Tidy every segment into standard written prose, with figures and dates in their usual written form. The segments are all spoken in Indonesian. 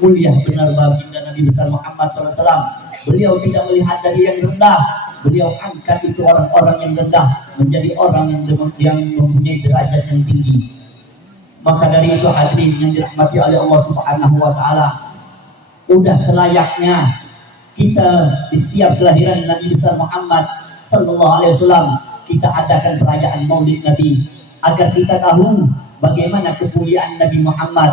mulia benar baginda Nabi besar Muhammad SAW. Beliau tidak melihat dari yang rendah, beliau angkat itu orang-orang yang rendah menjadi orang yang mempunyai derajat yang tinggi. Maka dari itu hadirin yang dirahmati oleh Allah Subhanahu wa taala, udah selayaknya kita di setiap kelahiran Nabi besar Muhammad sallallahu alaihi wasallam kita adakan perayaan Maulid Nabi agar kita tahu bagaimana kemuliaan Nabi Muhammad,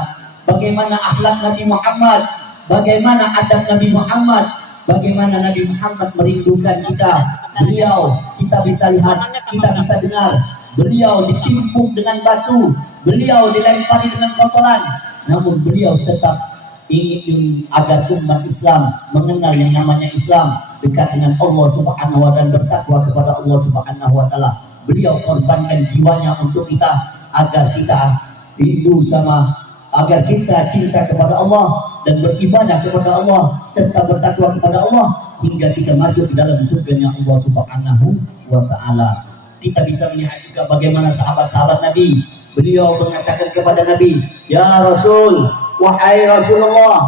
bagaimana akhlak Nabi Muhammad, bagaimana adab Nabi Muhammad, bagaimana Nabi Muhammad merindukan kita. Beliau kita bisa lihat, kita bisa dengar, beliau ditimpuk dengan batu, beliau dilempari dengan kotoran, namun beliau tetap ingin agar umat Islam mengenal yang namanya Islam, dekat dengan Allah Subhanahu wa taala, bertakwa kepada Allah Subhanahu wa taala. Beliau korbankan jiwanya untuk kita agar kita rindu sama, agar kita cinta kepada Allah dan beribadah kepada Allah serta bertakwa kepada Allah hingga kita masuk ke dalam surganya Allah Subhanahu wa taala. Kita bisa melihat juga bagaimana sahabat-sahabat Nabi, beliau mengatakan kepada Nabi, "Ya Rasul, wahai Rasulullah,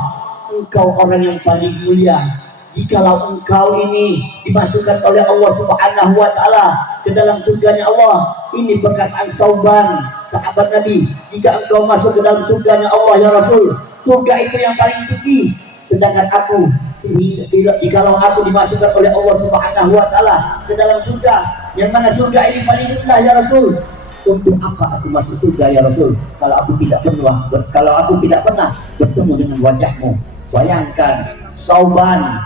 engkau orang yang paling mulia. Jikalau engkau ini dimasukkan oleh Allah Subhanahu wa taala ke dalam surganya Allah." Ini perkataan Sauban, sahabat Nabi. Jika engkau masuk ke dalam surganya Allah ya Rasul, surga itu yang paling tinggi. Sedangkan aku, jikalau aku dimasukkan oleh Allah Subhanahu wa taala ke dalam surga, yang mana surga ini paling rendah ya Rasul, untuk apa aku masuk surga ya Rasul kalau aku tidak pernah bertemu dengan wajahmu. Bayangkan Sauban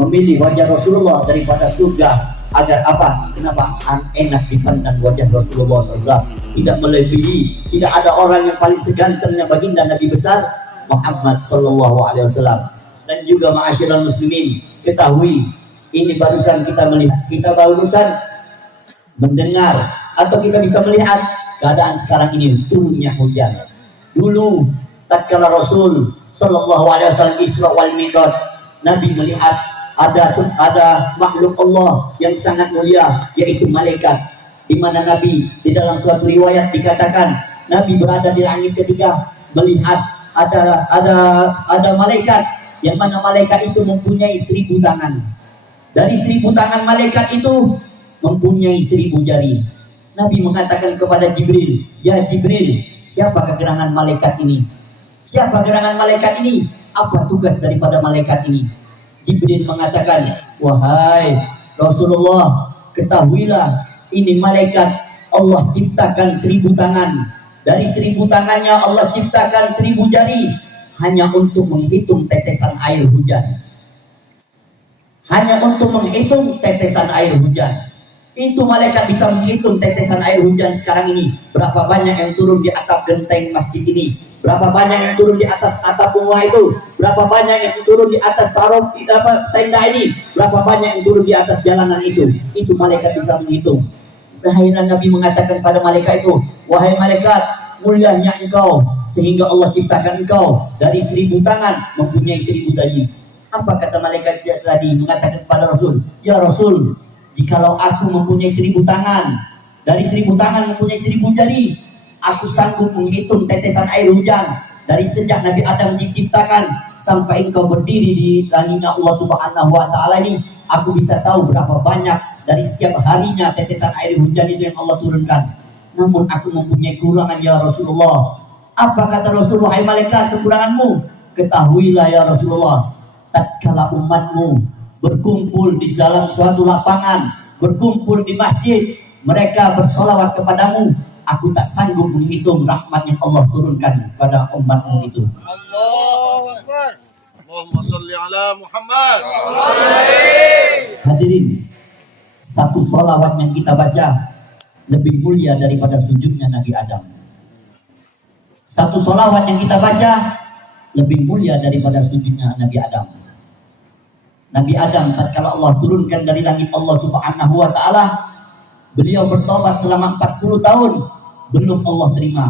memilih wajah Rasulullah daripada surga. Agar apa? Kenapa? Enak dipandang wajah Rasulullah SAW. Tidak melebihi, tidak ada orang yang paling segantengnya baginda Nabi besar Muhammad SAW. Dan juga ma'asyiral muslimin, ketahui ini barusan kita melihat, kita barusan mendengar, atau kita bisa melihat keadaan sekarang ini turunnya hujan. Dulu tatkala Rasul SAW Isra wal Mi'raj, Nabi melihat ada makhluk Allah yang sangat mulia, yaitu malaikat. Di mana Nabi di dalam suatu riwayat dikatakan Nabi berada di langit ketiga melihat ada malaikat, yang mana malaikat itu mempunyai 1000 tangan. Dari 1000 tangan malaikat itu mempunyai 1000 jari. Nabi mengatakan kepada Jibril, "Ya Jibril, siapa gerangan malaikat ini? Siapa gerangan malaikat ini? Apa tugas daripada malaikat ini?" Jibril mengatakan, "Wahai Rasulullah, ketahuilah ini malaikat Allah ciptakan 1000 tangan. Dari 1000 tangannya Allah ciptakan 1000 jari hanya untuk menghitung tetesan air hujan. Hanya untuk menghitung tetesan air hujan. Itu malaikat bisa menghitung tetesan air hujan sekarang ini. Berapa banyak yang turun di atap genteng masjid ini? Berapa banyak yang turun di atas atap rumah itu? Berapa banyak yang turun di atas tenda ini? Berapa banyak yang turun di atas jalanan itu? Itu malaikat bisa menghitung." Akhirnya Nabi mengatakan pada malaikat itu, "Wahai malaikat, mulianya engkau sehingga Allah ciptakan engkau dari 1000 tangan mempunyai 1000 jari." Apa kata malaikat tadi? Mengatakan kepada Rasul, "Ya Rasul, jikalau aku mempunyai 1000 tangan, dari 1000 tangan mempunyai 1000 jari, aku sanggup menghitung tetesan air hujan dari sejak Nabi Adam diciptakan sampai engkau berdiri di langitnya Allah Subhanahu wa taala ini, aku bisa tahu berapa banyak dari setiap harinya tetesan air hujan itu yang Allah turunkan. Namun aku mempunyai kekurangan ya Rasulullah." Apa kata Rasulullah? "Hai malaikat, kekuranganmu? Ketahuilah ya Rasulullah, tatkala umatmu berkumpul di dalam suatu lapangan, berkumpul di masjid, mereka bersolawat kepadamu, aku tak sanggup menghitung rahmat yang Allah turunkan pada umatmu itu." Allahu Akbar. Allahumma salli ala Muhammad. Hadirin, satu solawat yang kita baca lebih mulia daripada sujudnya Nabi Adam. Satu solawat yang kita baca lebih mulia daripada sujudnya Nabi Adam. Nabi Adam tatkala Allah turunkan dari langit Allah Subhanahu wa taala, beliau bertobat selama 40 tahun, belum Allah terima.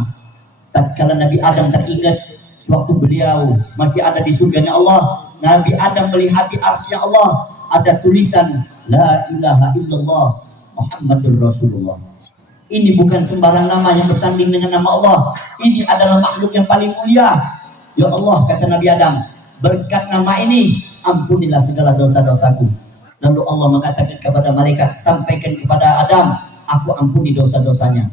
Tatkala Nabi Adam teringat sewaktu beliau masih ada di surganya Allah, Nabi Adam melihat di arsy Allah ada tulisan La ilaha illallah Muhammadur Rasulullah. Ini bukan sembarang nama yang bersanding dengan nama Allah. Ini adalah makhluk yang paling mulia. Ya Allah, kata Nabi Adam, berkat nama ini ampunilah segala dosa-dosaku. Lalu Allah mengatakan kepada malaikat, sampaikan kepada Adam, aku ampuni dosa-dosanya,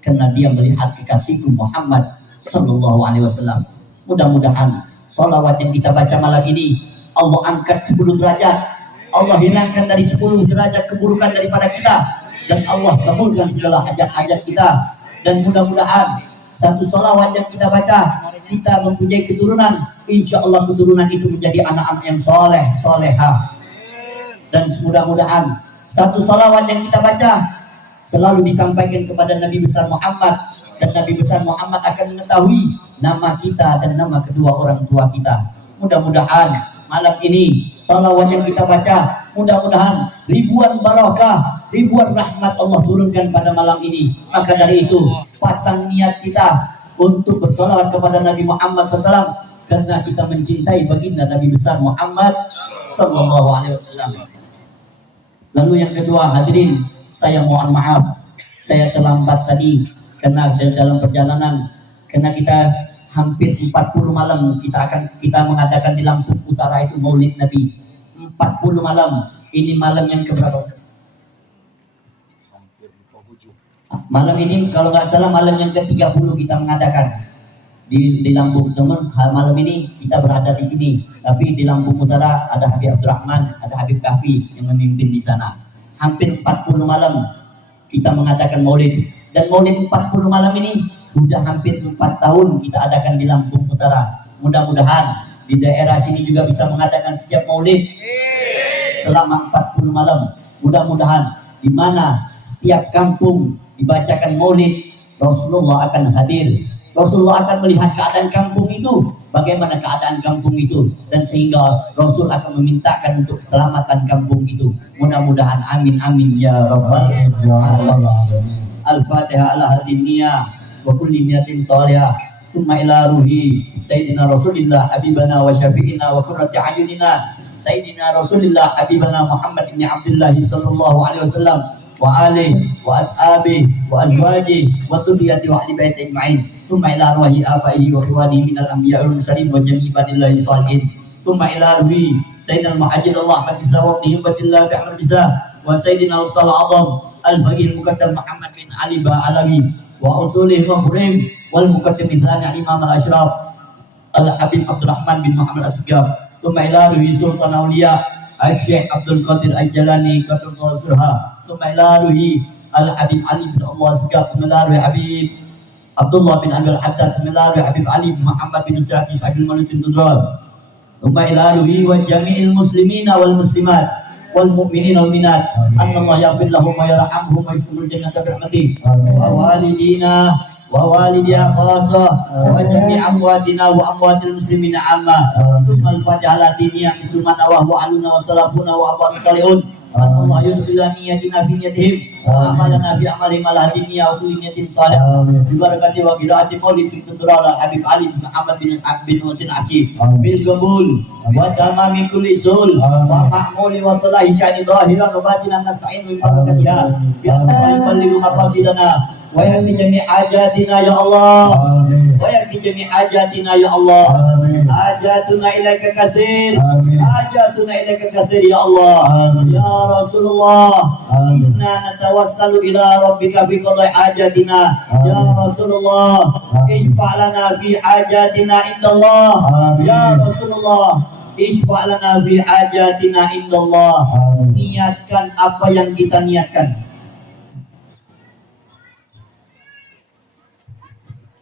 karena dia melihat kekasihku Muhammad sallallahu alaihi wasallam. Mudah-mudahan salawat yang kita baca malam ini Allah angkat 10 derajat, Allah hilangkan dari 10 derajat keburukan daripada kita, dan Allah kabulkan segala hajat-hajat kita. Dan mudah-mudahan satu salawat yang kita baca, kita mempunyai keturunan, insya Allah keturunan itu menjadi anak-anak yang soleh, solehah. Dan mudah-mudahan satu salawat yang kita baca selalu disampaikan kepada Nabi besar Muhammad, dan Nabi besar Muhammad akan mengetahui nama kita dan nama kedua orang tua kita. Mudah-mudahan malam ini salawat yang kita baca, mudah-mudahan ribuan barakah, ribuan rahmat Allah turunkan pada malam ini. Maka dari itu pasang niat kita untuk bersalawat kepada Nabi Muhammad SAW, karena kita mencintai baginda Nabi besar Muhammad Sallallahu Alaihi Wasallam. Lalu yang kedua, hadirin, saya mohon maaf, saya terlambat tadi karena dalam perjalanan, karena kita hampir 40 malam kita mengadakan di Lampung Utara itu Maulid Nabi. 40 malam. Ini malam yang keberapa? Malam ini kalau nggak salah malam yang ke-30 kita mengadakan di Lampung, teman. Malam ini kita berada di sini, tapi di Lampung Utara ada Habib Abdurrahman, ada Habib Kahfi yang memimpin di sana. Hampir 40 malam kita mengadakan Maulid, dan Maulid 40 malam ini sudah hampir 4 tahun kita adakan di Lampung Utara. Mudah-mudahan di daerah sini juga bisa mengadakan setiap Maulid selama 40 malam. Mudah-mudahan di mana setiap kampung dibacakan Maulid, Rasulullah akan hadir. Rasulullah akan melihat keadaan kampung itu, bagaimana keadaan kampung itu, dan sehingga Rasul akan memintakan untuk keselamatan kampung itu. Mudah-mudahan amin amin ya rabbal alamin. Al-Fatihah ala hadin niyah wa kulli niyatin salihah. Tsumma ila ruhi Sayyidina Rasulillah habibana wa syafi'ina wa qurrati ayunina Sayyidina Rasulillah habibana Muhammad ibn Abdullah sallallahu alaihi wasallam wa alihi wa ashabihi wa azwajihi wa dhurriyyati wa ahli baiti ajma'in. Tsumma ila ruhi abaihi wa ikhwani minal anbiya'i wal mursalin wa jami'i ibadillahi shalihin. Tsumma ila ruhi Sayyidina al-Muhajjir Allah Ahmad bin Zawab ni ibadillah bi Ahmad bin wa Sayyidina Rasul Azam al-Faqih Muqaddam Muhammad bin Ali Ba'alawi wa usulih Muhrim wal Muqaddam Idhan al-Imam al-Ashraf al-Habib Abdurrahman bin Muhammad Asgab. Tsumma ila ruhi Sultan Auliya Al-Syekh Abdul Qadir Al-Jalani Qaddar Surha. Tsumma ila ruhi Al-Habib Ali bin Allah Asgab. Tsumma ila ruhi Habib Abdullah bin Abdul Haddad. Tsumma ila ruhi Habib Ali bin Muhammad bin Sa'id Abdul Malik bin Tudral. Tsumma ila ruhi wa jami'il muslimina wal muslimat wal mu'minina wal minat. Allah yaghfir lahum wa yarhamhum wa yasmul jannata bi rahmatih. Wa walidina wa walidiya khasa wa jami' amwatina wa amwatil muslimina amma. Tsumma al-Fatihah latiniya itu mana wa aluna wa salafuna wa abad salihun. Allah yudkhilana niyatina fi niyatihim wa amalana bi amali maladiniya wa kulli niyatin salih. Bi barakati wa qiraati maulid fi tudral Habib Ali bin Muhammad bin Abdin Husain Akhi bil qabul wa tamami kulli sul wa ma'muli wa salahi jani zahiran wa batinan nasta'in min barakatiha bi yuballighu maqasidana wa yakti jami' hajatina ya Allah, wa yakti jami' hajatina ya Allah. Hajatuna ilaika katsir, hajatuna ilaika katsir ya Allah. Ya Rasulullah, inna natawassalu ila rabbika bi qada'i hajatina. Ya Rasulullah, isfa' lana fi hajatina indallah. Ya Rasulullah, isfa' lana fi hajatina indallah. Niatkan apa yang kita niatkan.